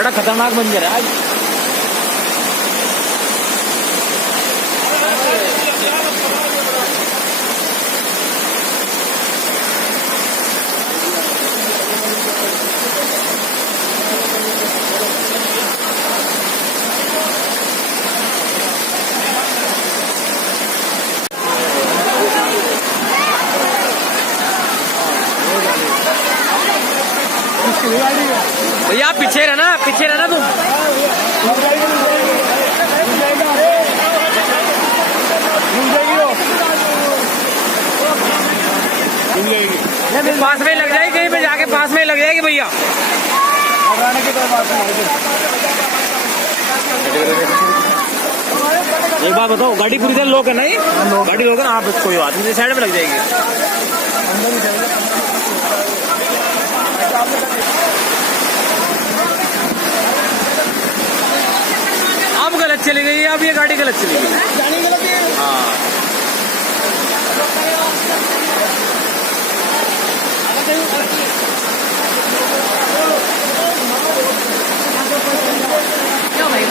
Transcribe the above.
बड़ा खतरनाक मंजर है आज। भैया आप पीछे रहना तुम। पास में लग जाएगी, कहीं पे जाके पास में लग जाएगी भैया। एक बात बताओ, गाड़ी पूरी तरह लोक है ना? ये गाड़ी लोक है ना, आप कोई बात नहीं, साइड में लग जाएगी। आप गलत चली गई, अब ये गाड़ी गलत चली गई। हाँ क्या भाई